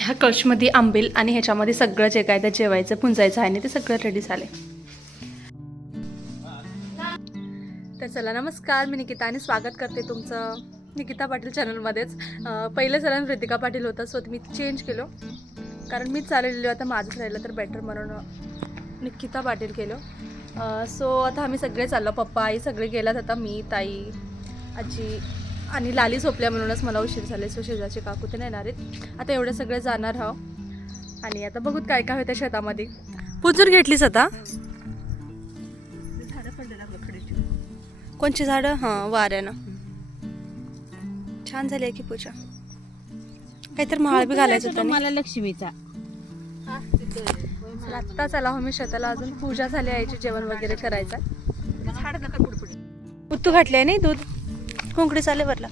ह्या कळशमध्ये आंबील आणि ह्याच्यामध्ये सगळं जे काय ते जेवायचं पुंजायचं आहे ना ते सगळं रेडी झाले. तर चला नमस्कार, मी निकिता आणि स्वागत करते तुमचं निकिता पाटील चॅनलमध्येच. पहिलं चॅनल रितिका पाटील होतं, सो मी चेंज केलो कारण मीच चाललेलो आता माझंच राहिलं तर बेटर म्हणून निकिता पाटील केलं. सो आता आम्ही सगळे चाललो, पप्पा आई सगळे गेलात. आता मी, ताई, आजी आणि लाली झोपल्या म्हणूनच मला उशीर झाले. सो शेजारचे काकू ते येणार आहेत. आता एवढे सगळे जाणार आहो आणि आता बघूत काय काय होतं शेतामध्ये. पुजूर घेतलीस आता कोणची झाडं? हां, वाऱ्यानं छान झाली आहे की पूजा. काहीतरी महाळ बी घालायचं होतं मला लक्ष्मीचा. आत्ता चला हो मी शेताला, अजून पूजा झाली यायची, जेवण वगैरे करायचं. उतू घातले नाही दूध कुंकडी चाले भरला.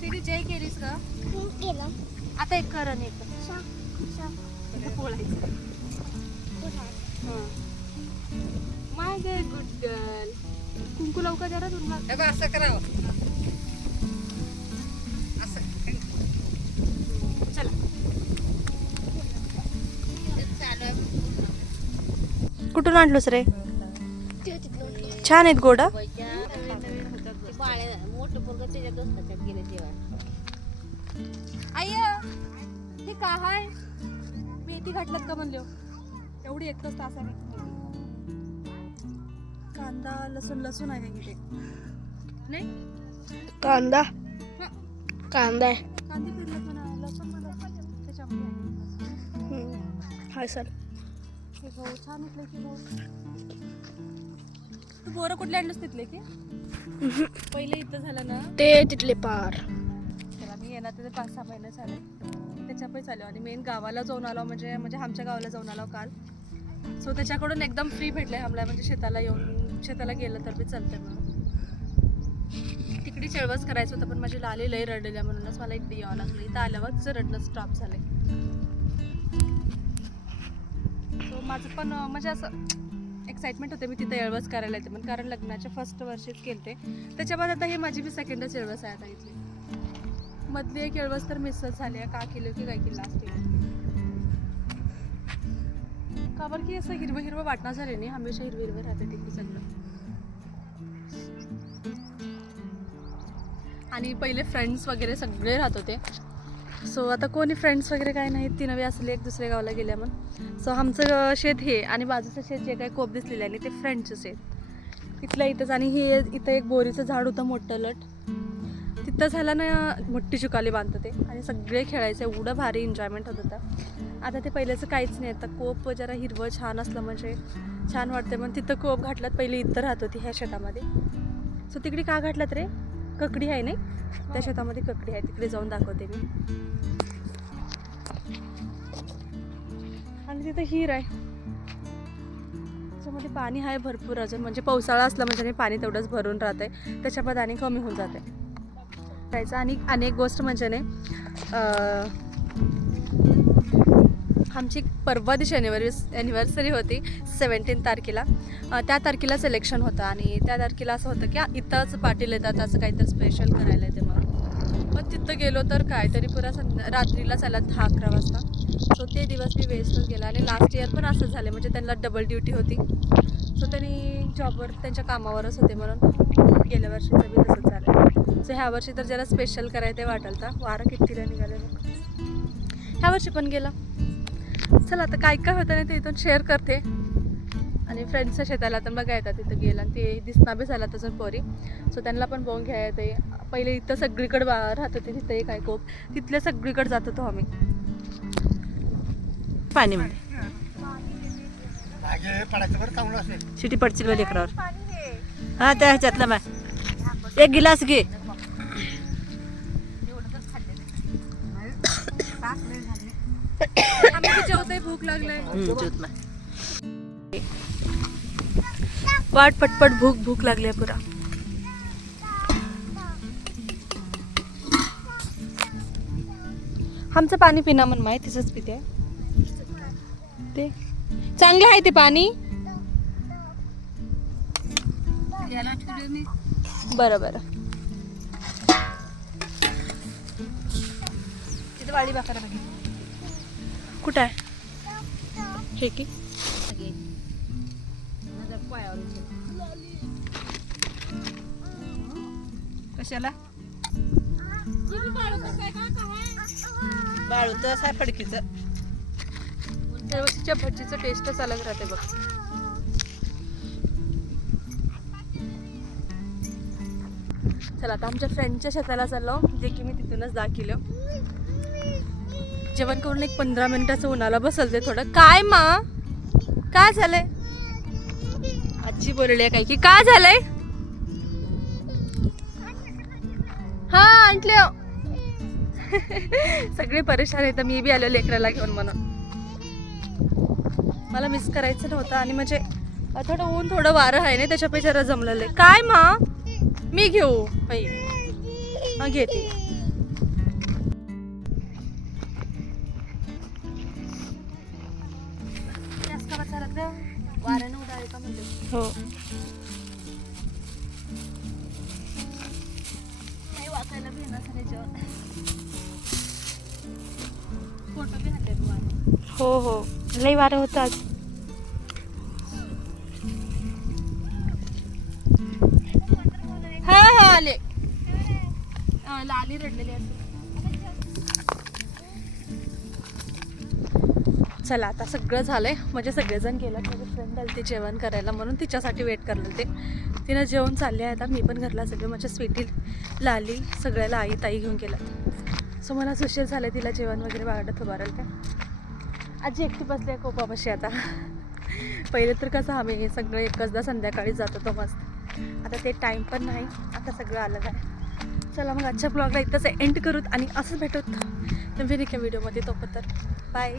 सिरी जय केलीस का? आता एक कर आणि एक पोळायचं. माय गे गुड गर्ल. कुंकू लवकर जरा तुला असं करावं. चला. कुठून आणलोस रे? छान आहेत गोड. मोठं पोरगं त्याच्या दोस्ताच्यात गेलं जेवण. आई हे का हाय? मेथी घातलात का म्हणलो? एवढी एकच तासाने. कांदा लसूण आहे का इथे? नाही कांदा कांदा आहे. कांदे पिरलेत म्हणा, लसूण म्हणा त्याच्यामध्ये. Hi sir. हे गहू छान उठले की गहू. तू बोरं कुठले आणलंस तिथले की? पहिले इथं झालं ना ते तिथले पार. तर आम्ही येणार तिथे 5-6 महिने झाले. त्याच्यापैकी चालू आणि मेन गावाला जाऊन आलो, म्हणजे आमच्या गावाला जाऊन आलो काल. सो त्याच्याकडून एकदम फ्री भेटले आम्हाला, म्हणजे शेताला गेलं तर बी चालतंय म्हणून. तिकडे चळवस करायचं होतं पण माझी लाली लई रडलेल्या म्हणूनच मला इकडे यावं लागलं. इथं आल्यावर तिचं रडणं स्टॉप झालंय. सो माझं पण म्हणजे असं एक्साइटमेंट होते मी तिथे येळवस करायला येते पण, कारण लग्नाच्या फर्स्ट वर्षीच केलते. त्याच्या बाद आता हे माझी बी सेकंडच येळवस आहे आता इथली. मधली एक येळवस तर मिसच झाली आहे. का केलं की काय केलं लास्ट का बरं की असं हिरवं वाटणं झाले नाही. हमेशा हिरवं राहते तिकडे सगळं. आणि पहिले फ्रेंड्स वगैरे सगळे राहत होते. सो आता कोणी फ्रेंड्स वगैरे काय नाहीत, ती नवी असले एक दुसऱ्या गावाला गेल्या म्हणून. सो आमचं शेत हे आणि बाजूचं शेत जे काही कोप दिसलेलं आहे ते फ्रेंडचं शेत इथलं इथंच. आणि हे इथं एक बोरीचं झाड होतं मोठं लट, तिथं झालं ना मोठी चुकाली बांधतं ते आणि सगळे खेळायचे. एवढं भारी एन्जॉयमेंट होत होतं. आता ते पहिल्याचं काहीच नाही. आता कोप जरा हिरवं छान असलं म्हणजे छान वाटतं. मग तिथं कोप घातलात. पहिले इथं राहत होती ह्या शेतामध्ये. सो तिकडे का घातलात रे? ककडी आहे नाही, त्या शेतामध्ये ककडी आहे. तिकडे जाऊन दाखवते मी. आणि तिथं हिर आहे, त्याच्यामध्ये पाणी आहे भरपूर अजून. म्हणजे पावसाळा असला म्हणजे पाणी तेवढंच भरून राहतंय, त्याच्या बाद आणि कमी होऊन जाते त्याचं. आणि अनेक गोष्ट म्हणजे आमची परवा दिवशी ॲनिव्हर्सरी होती 17 तारखेला. त्या तारखेला सिलेक्शन होतं आणि त्या तारखेला असं होतं की इथंच पाटील येतात, असं काहीतरी स्पेशल करायला येते म्हणून. मग तिथं गेलो तर काहीतरी पुरा रात्रीला चालला 10-11 वाजता. सो ते दिवस मी वेस्टच गेला. आणि लास्ट इयर पण असंच झालं, म्हणजे त्यांना डबल ड्युटी होती. सो त्यांनी जॉबवर त्यांच्या कामावरच होते म्हणून गेल्या वर्षीचं बी तसंच झालं. सो ह्या वर्षी तर जरा स्पेशल करायचं वाटलं तर वारं कितीला निघाले मग ह्या वर्षी पण गेलं. चला आता काय काय होतं ना ते इथून शेअर करते. आणि फ्रेंड्सच्या शेताला तर बघा येतात तिथं गेला आणि ते दिसना बी झाला तसं पोरी. सो त्यांना पण बघून घ्या येते. पहिले इथं सगळीकडे राहत होते, तिथं एक आहे कोप, तिथल्या सगळीकडे जात होतो आम्ही पाणीमध्ये. शिटी पडतील बा लेकरावर. हां त्या ह्याच्यातलं मग एक गिलास घे. आम्ही जेवतोय, भूक लागलंय. वाट पटपट भूक लागली पुरा. आमचं पाणी पिना मन माहिती तिचंच पिते ते चांगलं आहे ते पाणी. बरं बरं. तिथे वाडी बाकरा कुठं आहे हे की कशाला बाळूचं आहे फडकीचं. व्यवस्थितच्या भजीचं टेस्टच अलग राहते बघ. चला आता आमच्या फ्रेंडच्या शेताला चाललो, जे की मी तिथूनच दाखिलं. जेवण करून एक 15 मिनिटाचं उन्हाला बसलते थोडं. काय मा काय झालंय? आजी बोलली काय की काय झालंय? हा आणले. सगळे परेशान आहे तर मी बी आलो लेकराला घेऊन म्हणून. मला मिस करायचं नव्हतं आणि म्हणजे थोडं ऊन थोडं वारं आहे ना त्याच्यापेक्षा जरा जमलेलं आहे. काय मा मी घेऊ बाई. हा घेते. वाऱ्यानं उडाले का म्हणजे हो वाचायला बी येणार जेवण. फोटो बी हाते. हो हो लई वारं होतं आज. हा हा आले. लाली रडलेली असते. चला आता सगळं झालंय. म्हणजे सगळेजण गेलं. माझी फ्रेंड आली ती जेवण करायला म्हणून तिच्यासाठी वेट करलं ते. तिनं जेवण चालले आहे. आता मी पण घरला सगळे माझ्या स्वीटी लाली सगळ्याला आई ताई घेऊन गेलं. सो मला सुशील झालं तिला जेवण वगैरे वाढत उभारलं ते. आजी एकटी बसली आहे कोपापाशी आता. पहिले तर कसं आम्ही सगळं एकचदा संध्याकाळी जात होतो मस्त. आता ते टाईम पण नाही. आता सगळं अलग आहे. चला मग आजच्या ब्लॉगला इथंच एंड करूत आणि असंच भेटूत नवीन एका व्हिडिओमध्ये. तोपर्यंत बाय.